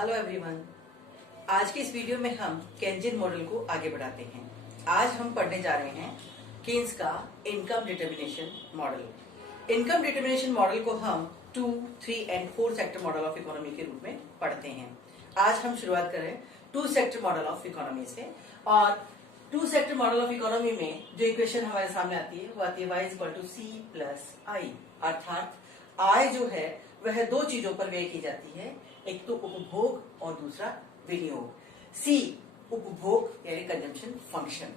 Hello everyone. आज की इस वीडियो में हम केंजिन मॉडल को आगे बढ़ाते हैं। आज हम पढ़ने जा रहे हैं कीन्स का income determination model. Income determination model को हम 2, 3 and 4 sector model of economy के रूप में पढ़ते हैं। आज हम शुरुआत करें 2 सेक्टर मॉडल ऑफ इकोनॉमी से। और 2 सेक्टर मॉडल ऑफ इकोनॉमी में जो इक्वेशन हमारे सामने आती है वो आती है y = C+I, अर्थात आय जो है वह दो चीजों पर व्यय की जाती है, एक तो उपभोग और दूसरा विनियोग। सी उपभोग यानी कंजम्पशन फंक्शन।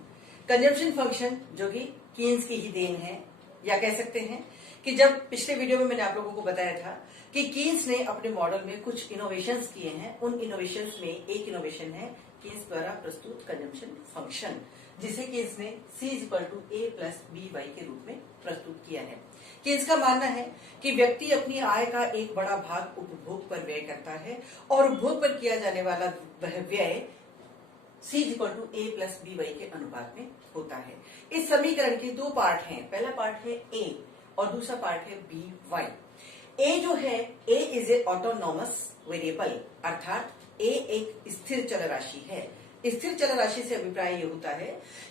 कंजम्पशन फंक्शन जो कि कीन्स की ही देन है, या कह सकते हैं कि जब पिछले वीडियो में मैंने आप लोगों को बताया था कि कीन्स ने अपने मॉडल में कुछ इनोवेशंस किए हैं। उन इनोवेशंस में एक इनोवेशन है कीन्स द्वारा प्रस्तुत कंजम्पशन फंक्शन, जिसे कीन्स ने C = A+BY के रूप में प्रस्तुत किया है। कीन्स का मानना है कि व्यक्ति अपनी आय का एक बड़ा भाग उपभोग पर व्यय करता है और उपभोग पर किया जाने वाला वह व्यय C = A+BY के अनुपात में होता है। इस समीकरण के दो पार्ट हैं। पहला पार्ट है A और दूसरा पार्ट है BY। A जो है A is a autonomous variable, अर्थात A एक स्थिर चल राशि है। स्थिर चल राशि से अभिप्राय ये होता है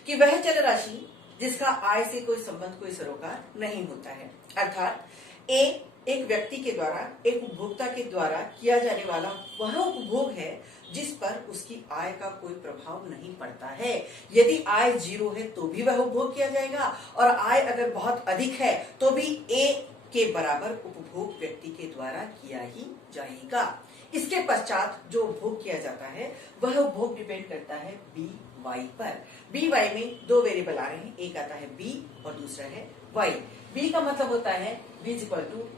कि वह चल राशि जिसका आय से कोई संबंध, कोई सरोकार नहीं होता है। अर्थात A एक व्यक्ति के द्वारा, एक उपभोक्ता के द्वारा किया जाने वाला वह उपभोग है जिस पर उसकी आय का कोई प्रभाव नहीं पड़ता है। यदि आय 0 है तो भी वह उपभोग किया जाएगा, और आय अगर बहुत अधिक है तो भी A के बराबर उपभोग व्यक्ति के द्वारा किया ही जाएगा। इसके पश्चात जो उपभोग किया जाता है वह उपभोग डिपेंड करता है BY पर। BY में दो वेरिएबल आ रहे हैं, एक आता है B और दूसरा है Y। B का मतलब होता है B =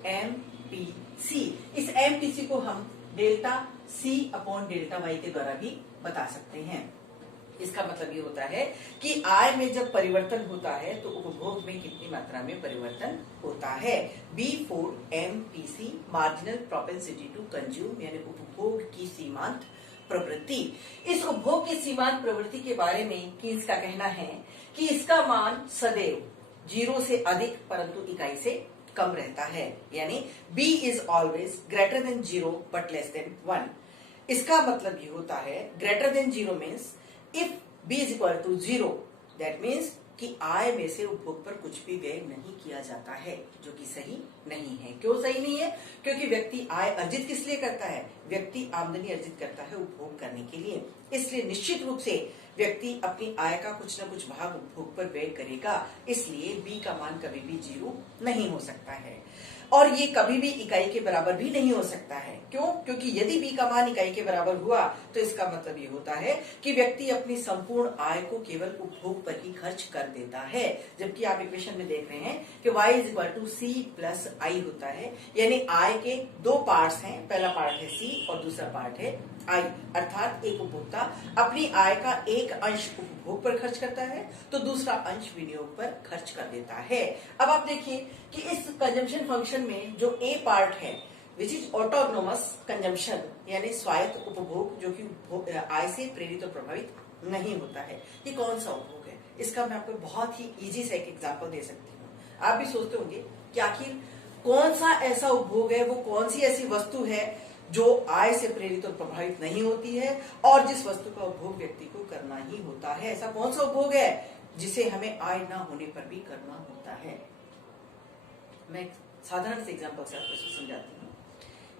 MPC। इस MPC को हम डेल्टा C/डेल्टा Y के द्वारा भी बता सकते हैं। इसका मतलब ये होता है कि आय में जब परिवर्तन होता है तो उपभोग में कितनी मात्रा में परिवर्तन होता है। B4 MPC marginal propensity to consume, यानी उपभोग की सीमांत प्रवृत्ति। इस उपभोग की सीमांत प्रवृत्ति के बारे में कीन्स का कहना है कि इसका मान सदैव 0 से अधिक परंतु इकाई से कम रहता है, यानी B is always greater than 0 but less than 1। इसका मतलब ये होता है greater than 0 means if B is equal to 0, that means कि आय में से उपभोग पर कुछ भी व्यय नहीं किया जाता है, जो कि सही नहीं है। क्यों सही नहीं है? क्योंकि व्यक्ति आय अर्जित किस लिए करता है? व्यक्ति आमदनी अर्जित करता है उपभोग करने के लिए। इसलिए निश्चित रूप से व्यक्ति अपनी आय का कुछ न कुछ भाग उपभोग पर व्यय करेगा। इसलिए B का मान कभी भी 0 नहीं हो सकता है, और ये कभी भी इकाई के बराबर भी नहीं हो सकता है। क्यों? क्योंकि यदि B का मान इकाई के बराबर हुआ तो इसका मतलब ये होता है कि व्यक्ति अपनी संपूर्ण आय को केवल उपभोग पर ही खर्च कर देता है। जबकि आप इक्वेशन में देख रहे हैं कि Y = C+I होता है, यानी आय के दो पार्ट्स हैं, पहला पार्ट है C और दूसरा पार्ट है I। अर्थात एक उपभोक्ता अपनी आय का एक अंश उपभोग पर खर्च करता है तो दूसरा अंश विनियोग पर खर्च कर देता है। अब आप देखिए कि इस कंजम्पशन फंक्शन में जो A पार्ट है विच इज ऑटोनोमस कंजम्पशन, यानी स्वायत्त उपभोग, जो कि आय से प्रेरित और प्रभावित नहीं होता है। ये कौन सा उपभोग है? इसका मैं आपको बहुत ही इजी से एक एग्जांपल दे सकती हूँ। आप भी सोचते होंगे कि आखिर कौन सा ऐसा उपभोग है, वो कौन सी ऐसी वस्तु है जो आय से प्रेरित और प्रभावित नहीं होती है और जिस वस्तु का उपभोग व्यक्ति को करना ही होता है। ऐसा कौन सा उपभोग है जिसे हमें आय ना होने पर भी करना होता है? मैं एक साधारण से एग्जांपल से आपको समझाती हूँ।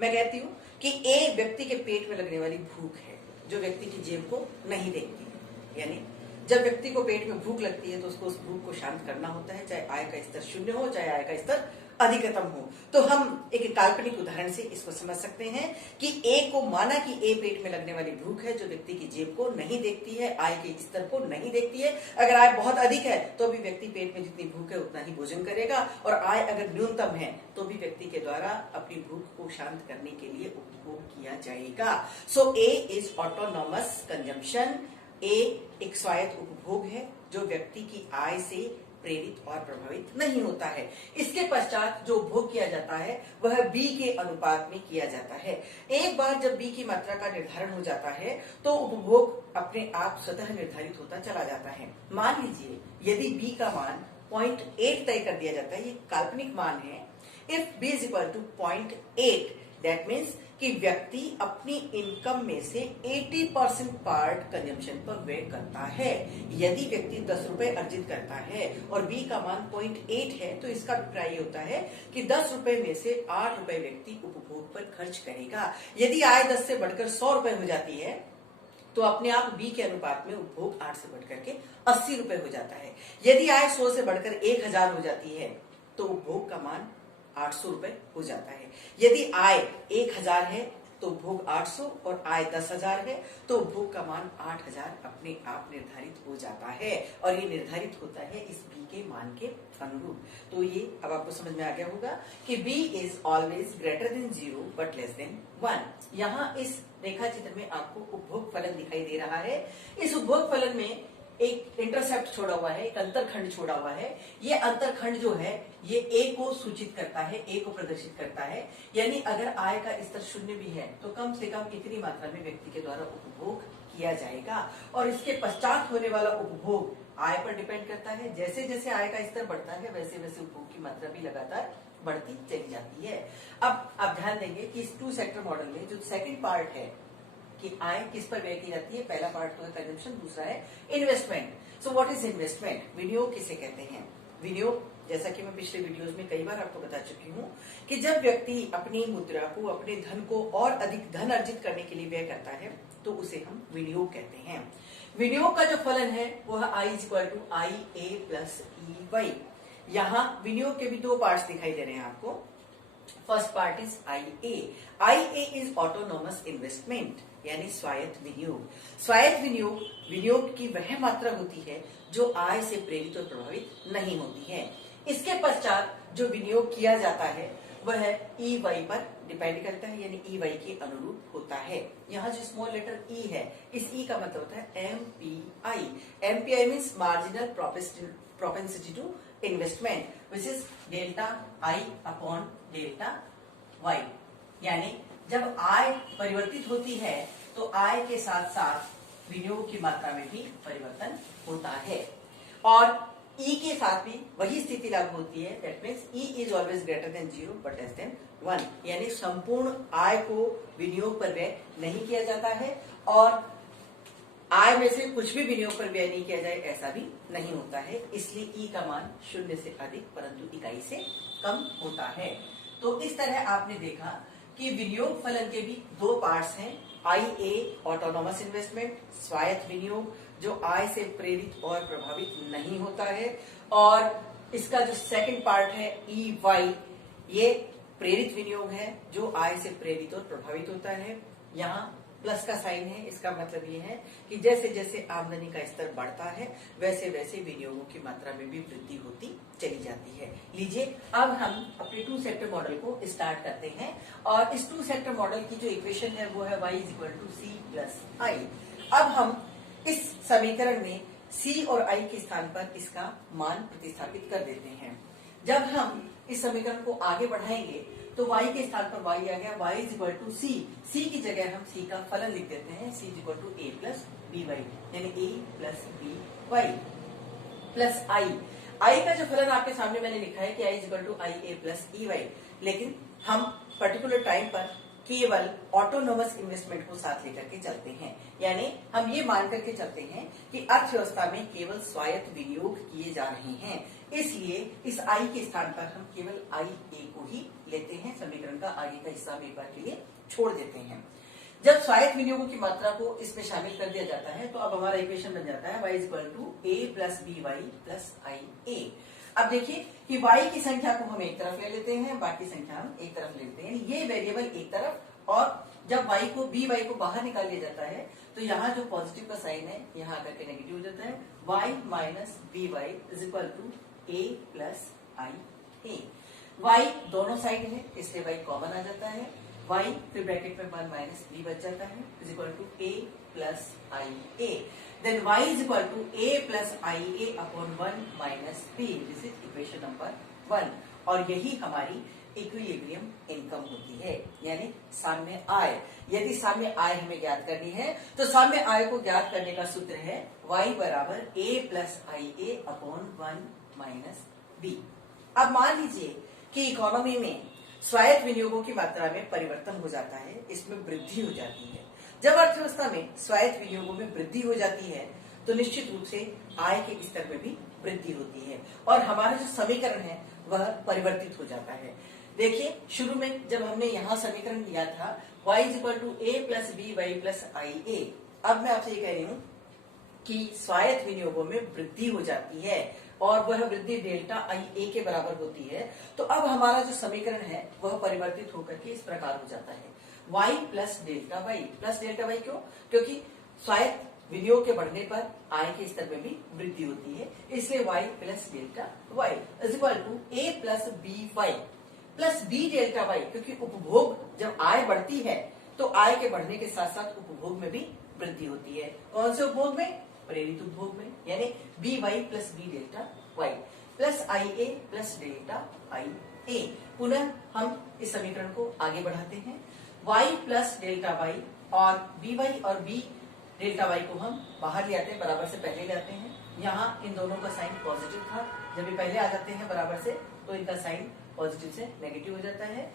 मैं कहती हूँ कि एक व्यक्ति के पेट में लगने वाली भूख है जो व्यक्ति की जेब को नहीं देखती है। यानी जब व्यक्ति को पेट में भूख लगती है तो उसको उस भूख को शांत करना होता है, चाहे आय का स्तर 0 हो, चाहे आय का स्तर अधिकतम हो। तो हम एक काल्पनिक उदाहरण से इसको समझ सकते हैं कि A को माना कि A पेट में लगने वाली भूख है जो व्यक्ति की जेब को नहीं देखती है, आय के स्तर को नहीं देखती है। अगर आय बहुत अधिक है तो भी व्यक्ति पेट में जितनी भूख है उतना ही भोजन करेगा, और आय अगर न्यूनतम है तो भी व्यक्ति के द्वारा अपनी भूख को शांत करने के लिए उपभोग किया जाएगा। सो A is autonomous consumption. A एक स्वायत्त उपभोग है जो व्यक्ति की आय से प्रेरित और प्रभावित नहीं होता है। इसके पश्चात जो उपभोग किया जाता है वह B के अनुपात में किया जाता है। एक बार जब B की मात्रा का निर्धारण हो जाता है तो उपभोग अपने आप स्वतः निर्धारित होता चला जाता है। मान लीजिए यदि B का मान 0.8 तय कर दिया जाता है, ये काल्पनिक मान है। इफ B = 0.8, दैट मीन्स कि व्यक्ति अपनी इनकम में से 80% पार्ट कंजम्पशन पर व्यय करता है। यदि व्यक्ति 10 रुपए अर्जित करता है और बी का मान 0.8 है तो इसका अभिप्राय होता है कि 10 रुपए में से 8 रुपए व्यक्ति उपभोग पर खर्च करेगा। यदि आय 10 से बढ़कर 100 रुपए हो जाती है तो अपने आप बी के अनुपात में उपभोग 8 से बढ़कर के 80 रुपए हो जाता है। यदि आय 100 से बढ़कर 1000 हो जाती है तो उपभोग का मान 800 रुपए हो जाता है। यदि आय 1000 है तो उपभोग 800 और आय 10,000 है तो उपभोग का मान 8000 अपने आप निर्धारित हो जाता है और ये निर्धारित होता है इस बी के मान के अनुरूप। तो ये अब आपको समझ में आ गया होगा कि B is always greater than 0 but less than 1। यहाँ इस रेखा चित्र में आपको उपभोग फलन दिखाई दे रहा है। इस उपभोग फलन में एक इंटरसेप्ट छोड़ा हुआ है, एक अंतरखंड छोड़ा हुआ है। ये अंतरखंड जो है ये ए को सूचित करता है, ए को प्रदर्शित करता है। यानी अगर आय का स्तर 0 भी है तो कम से कम इतनी मात्रा में व्यक्ति के द्वारा उपभोग किया जाएगा और इसके पश्चात होने वाला उपभोग आय पर डिपेंड करता है। जैसे जैसे आय का स्तर बढ़ता है वैसे वैसे उपभोग की मात्रा भी लगातार बढ़ती चली जाती है। अब आप ध्यान देंगे कि इस 2 सेक्टर मॉडल में जो सेकंड पार्ट है कि आय किस पर व्यय की जाती है, पहला पार्ट तो है कंजम्पशन, दूसरा है investment. So what is investment? विनियोग किसे कहते हैं? विनियोग, जैसा कि मैं पिछले वीडियोस में कई बार आपको बता चुकी हूँ कि जब व्यक्ति अपनी मुद्रा को, अपने धन को और अधिक धन अर्जित करने के लिए व्यय करता है तो उसे हम विनियोग कहते हैं। विनियोग का जो फलन है वो है I = IA + EY। यहाँ विनियोग के भी 2 पार्ट्स दिखाई दे रहे हैं आपको। First part is IA। IA is autonomous investment यानी स्वायत्त विनियोग। स्वायत्त विनियोग विनियोग की वह मात्रा होती है जो आय से प्रेरित और प्रभावित नहीं होती है। इसके पश्चात जो विनियोग किया जाता है वह EY पर डिपेंड करता है यानी EY के अनुरूप होता है। यहाँ जो स्मॉल लेटर E है, इस E का मतलब होता है MPI। MPI means marginal propensity to investment which is delta I upon delta Y। यानी जब आय परिवर्तित होती है तो आय के साथ साथ विनियोग की मात्रा में भी परिवर्तन होता है और E के साथ भी वही स्थिति लागू होती है। That means E is always greater than 0 but less than 1। यानी संपूर्ण आय को विनियोग पर व्यय नहीं किया जाता है और आय में से कुछ भी विनियोग पर व्यय नहीं किया जाए ऐसा भी नहीं होता है। इसलिए E का मान 0 से अधिक परंतु इकाई से कम होता है। तो इस तरह आपने देखा कि विनियोग फलन के भी 2 पार्ट्स हैं। IA ऑटोनोमस इन्वेस्टमेंट, स्वायत्त विनियोग जो आय से प्रेरित और प्रभावित नहीं होता है, और इसका जो सेकंड पार्ट है EY, ये प्रेरित विनियोग है जो आय से प्रेरित और प्रभावित होता है। यहाँ प्लस का साइन है, इसका मतलब ये है कि जैसे जैसे आमदनी का स्तर बढ़ता है वैसे वैसे विनियोगों की मात्रा में भी वृद्धि होती चली जाती है। लीजिए अब हम अपने 2 सेक्टर मॉडल को स्टार्ट करते हैं और इस 2 सेक्टर मॉडल की जो इक्वेशन है वो है Y = C + I। अब हम इस समीकरण में C और I के स्थान पर इसका मान प्रतिस्थापित कर देते हैं। जब हम इस समीकरण को आगे बढ़ाएंगे तो y के स्थान पर y आ गया। Y = C। C की जगह हम C का फलन लिख देते हैं। C = A + BY यानी A + BY + I। I का जो फलन आपके सामने मैंने लिखा है कि I = IA + EY, लेकिन हम पर्टिकुलर टाइम पर केवल ऑटोनोमस इन्वेस्टमेंट को साथ लेकर के चलते हैं। यानी हम ये मान करके चलते हैं कि अर्थव्यवस्था में केवल स्वायत्त विनियोग किए जा रहे हैं, इसलिए इस I के स्थान पर हम केवल IA को ही लेते हैं। समीकरण का आगे का हिस्सा हम एक बार के लिए छोड़ देते हैं। जब स्वायत्त विनियोगों की मात्रा को इसमें शामिल कर दिया जाता है तो अब हमारा इक्वेशन बन जाता है Y = A + BY + IA। अब देखिए कि y की संख्या को हम एक तरफ ले लेते हैं, बाकी संख्या हम एक तरफ लेते हैं। ये वेरिएबल एक तरफ, और जब y को by को बाहर निकाल लिया जाता है तो यहाँ जो पॉजिटिव का साइन है यहाँ आकर के नेगेटिव हो जाता है। y - by = a + ia। y दोनों साइड है इसलिए y कॉमन आ जाता है। y फिर ब्रैकेट में 1 - b बच जाता है = a + ia। Then y = a + ia upon 1 - b। This is equation number 1। और यही हमारी इक्विलिब्रियम इनकम होती है, यानी साम्य आय। यदि साम्य आय हमें ज्ञात करनी है तो साम्य आय को ज्ञात करने का सूत्र है y = a + ia upon 1 - b। अब मान लीजिए कि इकोनॉमी में स्वायत्त विनियोगों की मात्रा में परिवर्तन हो जाता है, इसमें वृद्धि हो जाती है। जब अर्थव्यवस्था में स्वायत्त विनियोगों में वृद्धि हो जाती है तो निश्चित रूप से आय के स्तर में भी वृद्धि होती है और हमारा जो समीकरण है वह परिवर्तित हो जाता है। देखिए, शुरू में जब हमने यहाँ समीकरण लिया था y equal to A plus B Y plus I A, अब मैं आपसे ये कह रही हूँ कि स्वायत्त विनियोगों में वृद्धि हो जाती है और वह वृद्धि डेल्टा आई ए के बराबर होती है। तो अब हमारा जो समीकरण है वह परिवर्तित होकर के इस प्रकार हो जाता है y प्लस डेल्टा वाई। क्यों? क्योंकि स्वायत्त विनियोग के बढ़ने पर आय के स्तर में भी वृद्धि होती है, इसलिए y plus delta Y is equal to A plus B Y plus B delta Y. क्योंकि उपभोग, जब आय बढ़ती है तो आय के बढ़ने के साथ साथ उपभोग में भी वृद्धि होती है। कौन से उपभोग में? प्रेरित उपभोग में, यानी B Y plus B delta Y plus I A plus delta I A. पुनः हम इस समीकरण को आगे बढ़ाते हैं, y प्लस डेल्टा वाई और बी वाई और बी डेल्टा वाई को हम बाहर ले आते हैं, बराबर से पहले ले आते हैं। यहाँ इन दोनों का साइन पॉजिटिव था, जब ये पहले आ जाते हैं बराबर से तो इनका साइन पॉजिटिव से नेगेटिव हो जाता है।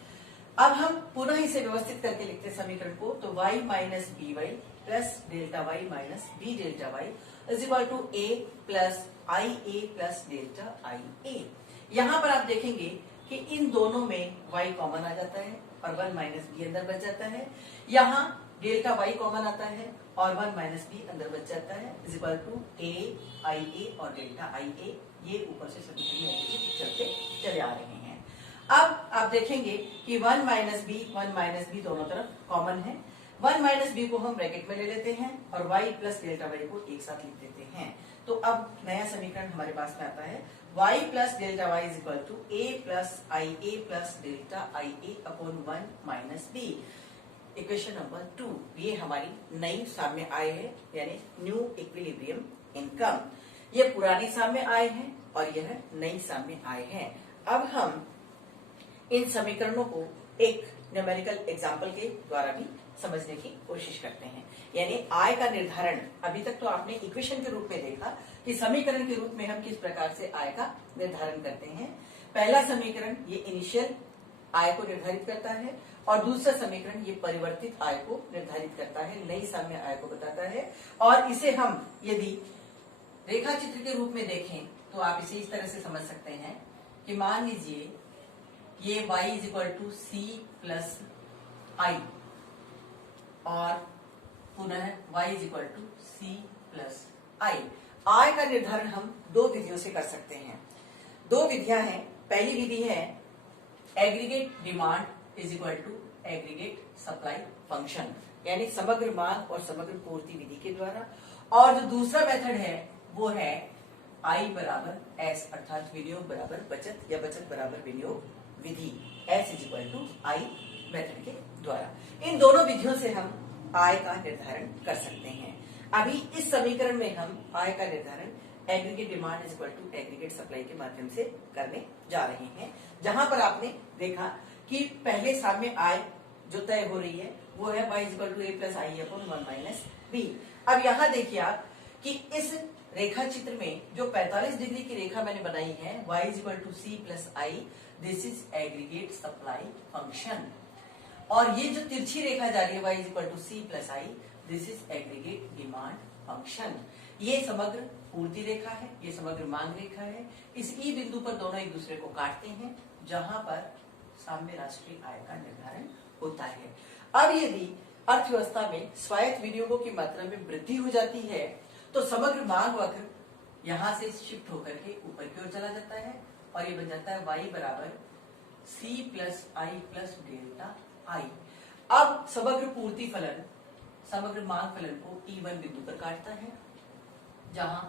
अब हम पुनः इसे व्यवस्थित करके लिखते हैं समीकरण को, तो y minus B Y plus delta Y minus B delta Y is equal to A plus I A plus delta I A. यहाँ पर आप देखेंगे कि इन दोनों में y कॉमन आ जाता है और 1 माइनस बी अंदर बच जाता है। यहाँ डेल्टा y कॉमन आता है और 1 माइनस बी अंदर बच जाता है इज इक्वल टू ए आई ए और डेल्टा आई ए। ये ऊपर से समीकरण में चलते चले आ रहे हैं। अब आप देखेंगे कि 1 माइनस बी दोनों तरफ कॉमन है। 1 माइनस बी को हम ब्रैकेट में ले लेते हैं और y प्लस डेल्टा वाई को एक साथ लिख देते हैं। तो अब नया समीकरण हमारे पास में आता है y plus delta Y is equal to A plus I A plus delta I A upon 1 minus B. Equation number 2 ये हमारी नई साम्य आय है, यानी न्यू इक्विलिब्रियम इनकम। ये पुरानी साम्य आय है और यह नई साम्य आय है। अब हम इन समीकरणों को एक न्यूमेरिकल एग्जाम्पल के द्वारा भी समझने की कोशिश करते हैं। यानी आय का निर्धारण, अभी तक तो आपने इक्वेशन के रूप में देखा कि समीकरण के रूप में हम किस प्रकार से आय का निर्धारण करते हैं। पहला समीकरण ये इनिशियल आय को निर्धारित करता है और दूसरा समीकरण ये परिवर्तित आय को निर्धारित करता है, नई साम्य आय को बताता है। और इसे हम यदि रेखा चित्र के रूप में देखें तो आप इसे इस तरह से समझ सकते हैं कि मान लीजिए ये y is equal to C plus I और पुनः y is equal to C plus I. आय का निर्धारण हम दो विधियों से कर सकते हैं। दो विधियां हैं। पहली विधि है aggregate demand is equal to aggregate supply function, यानी समग्र मांग और समग्र पूर्ति विधि के द्वारा। और जो दूसरा मेथड है वो है I बराबर S, अर्थात विनियोग बराबर बचत या बचत बराबर विनियोग विधि, S is equal to I method के द्वारा। इन दोनों विधियों से हम आय का निर्धारण कर सकते हैं। अभी इस समीकरण में हम आय का निर्धारण aggregate demand is equal to aggregate supply के माध्यम से करने जा रहे हैं, जहां पर आपने देखा कि पहले साम्य आय जो तय हो रही है वो है y is equal to A plus I upon 1 minus B. अब यहाँ देखिए आप कि इस रेखा चित्र में जो 45 डिग्री की रेखा मैंने बनाई है y is equal to C plus I, this is aggregate supply function. और ये जो तिरछी रेखा जा रही है y is equal to C plus I, this is aggregate demand function. ये समग्र पूर्ति रेखा है, ये समग्र मांग रेखा है। इस ई बिंदु पर दोनों एक दूसरे को काटते हैं, जहां पर साम्य राष्ट्रीय आय का निर्धारण होता है। अब यदि अर्थव्यवस्था में स्वायत्त विनियोगों की मात्रा में वृद्धि हो जाती है तो समग्र मांग वक्र यहां से शिफ्ट होकर के ऊपर की ओर चला जाता है और ये बन जाता है y बराबर c प्लस आई प्लस डेल्टा आई। अब समग्र पूर्ति फलन समग्र मांग फलन को E1 बिंदु पर काटता है, जहां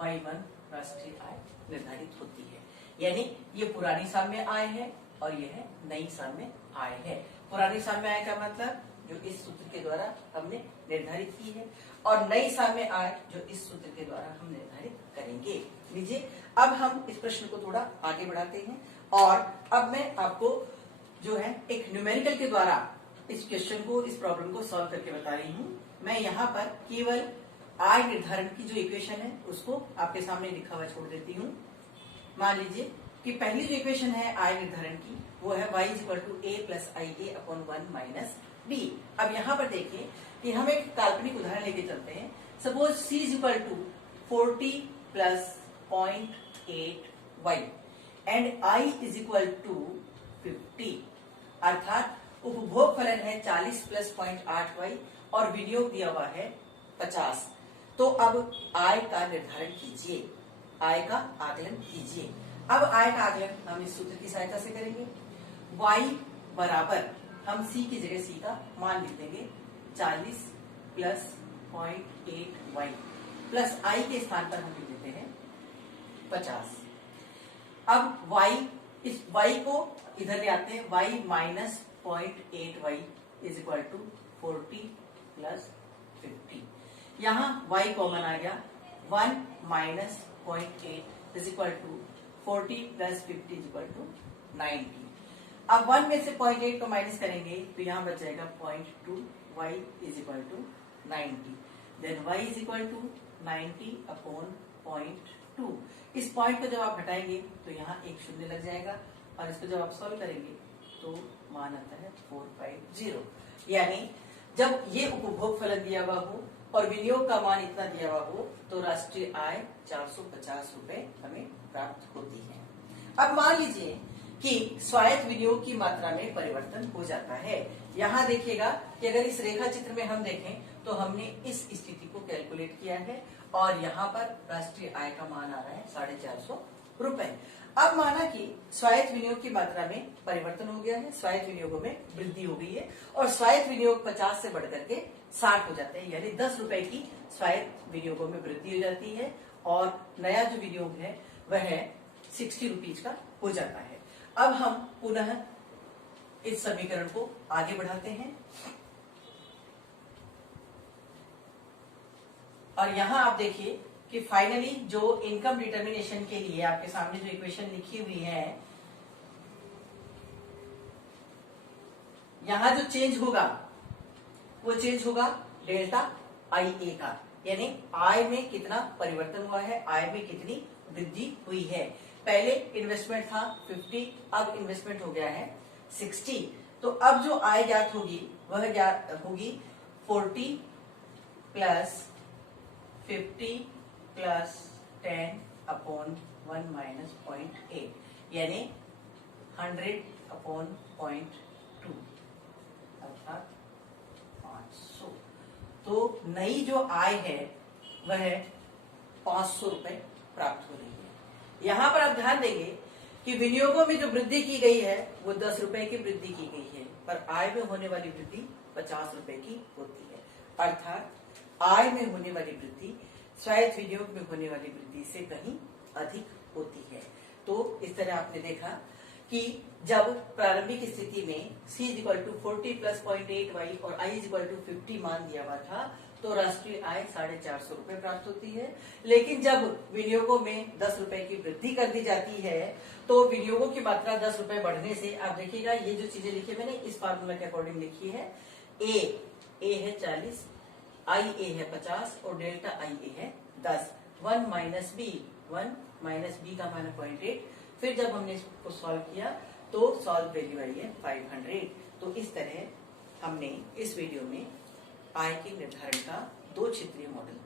y1 राष्ट्रीय आय निर्धारित होती है। यानी ये पुरानी साम्य आय है और यह नई साम्य आय है। पुरानी साम्य आय का मतलब जो इस सूत्र के द्वारा हमने निर्धारित की है और नई साम्य आय जो इस सूत्र के द्वारा हम निर्धारित करेंगे। लीजिए अब हम इस प्रश्न को थोड़ा आगे बढ़ाते हैं और अब मैं आपको जो है एक न्यूमेरिकल के द्वारा इस क्वेश्चन को, इस प्रॉब्लम को सॉल्व करके बता रही हूँ। मैं यहाँ पर केवल आय निर्धारण की जो इक्वेशन है उसको आपके सामने लिखा हुआ छोड़ देती हूँ। मान लीजिए कि पहली जो इक्वेशन है आय निर्धारण की वो है y equal to A plus I A upon 1 minus B. अब यहाँ पर देखिए कि हम एक काल्पनिक उदाहरण लेके चलते हैं। Suppose c is equal to 40 plus 0.8 y and i is equal to 50, अर्थात उपभोग फलन है 40 प्लस 0.8 y और विनियोग दिया हुआ है 50। तो अब आय का निर्धारण कीजिए, आय का आकलन कीजिए। अब आय का आकलन हम इस सूत्र की सहायता से करेंगे। y बराबर हम c की जगह c का मान लिख देंगे 40 प्लस 0.8 y प्लस i के स्थान पर हम लिख देते हैं 50। अब y, इस y को इधर ले आते हैं, y minus 0.8 y is equal to 40 plus 50। यहाँ y कॉमन आ गया, 1 minus 0.8 is equal to 40 plus 50 is equal to 90। अब 1 में से 0.8 को माइनस करेंगे तो यहाँ बच जाएगा 0.2, y is equal to 90। Then y is equal to 90 upon 0.2। इस पॉइंट को जब आप हटाएंगे तो यहाँ एक शून्य लग जाएगा और इसको जब आप सॉल्व करेंगे तो मान आता है 450। यानी जब ये उपभोग फलन दिया हुआ हो और विनियोग का मान इतना दिया हुआ हो तो राष्ट्रीय आय 450 रुपए हमें प्राप्त होती है। अब मान लीजिए कि स्वायत्त विनियोग की मात्रा में परिवर्तन हो जाता है। यहाँ देखिएगा कि अगर इस रेखा चित्र में हम देखें तो हमने इस स्थिति को कैलकुलेट किया है और यहाँ पर राष्ट्रीय आय का मान आ रहा है 450 रुपए। अब माना कि स्वायत्त विनियोग की मात्रा में परिवर्तन हो गया है, स्वायत्त विनियोगों में वृद्धि हो गई है और स्वायत्त विनियोग 50 से बढ़कर के 60 हो जाते हैं, यानी 10 रुपए की स्वायत्त विनियोगों में वृद्धि हो जाती है और नया जो विनियोग है वह 60 रुपीज का हो जाता है। अब हम पुनः इस समीकरण को आगे बढ़ाते हैं और यहाँ आप देखिए कि फाइनली जो इनकम डिटर्मिनेशन के लिए आपके सामने जो इक्वेशन लिखी हुई है, यहां जो चेंज होगा वो चेंज होगा डेल्टा आई ए का, यानी आय में कितना परिवर्तन हुआ है, आय में कितनी वृद्धि हुई है। पहले इन्वेस्टमेंट था 50, अब इन्वेस्टमेंट हो गया है 60। तो अब जो आय ज्ञात होगी वह ज्ञात होगी 40 प्लस 50 प्लस 10 अपॉन 1 माइनस 0.8, यानी 100 अपॉन 0.2 अर्थात 500। तो नई जो आय है वह 500 रुपए प्राप्त हो रही है। यहाँ पर आप ध्यान देंगे कि विनियोगों में जो वृद्धि की गई है वो 10 रुपए की वृद्धि की गई है, पर आय में होने वाली वृद्धि 50 रुपए की होती है। अर्थात आय में होने वाली वृद्धि स्वायत्त विनियोग में होने वाली वृद्धि से कहीं अधिक होती है। तो इस तरह आपने देखा कि जब प्रारंभिक स्थिति में c is equal to 40 plus 0.8 y और i इज इक्वल टू 50 मान दिया हुआ था तो राष्ट्रीय आय 450 रुपए प्राप्त होती है। लेकिन जब विनियोगों में 10 रुपए की वृद्धि कर दी जाती है तो विनियोगों की मात्रा 10 रुपए बढ़ने से आप देखिएगा ये जो चीजें लिखी मैंने इस फार्मूला के अकॉर्डिंग लिखी है। ए है 40, आई ए है 50 और डेल्टा आई ए है 10। 1 माइनस बी, 1 माइनस बी का मान 0.8। फिर जब हमने इसको सॉल्व किया तो सॉल्व वैल्यू आई है 500। तो इस तरह हमने इस वीडियो में आय के निर्धारण का 2 क्षेत्रीय मॉडल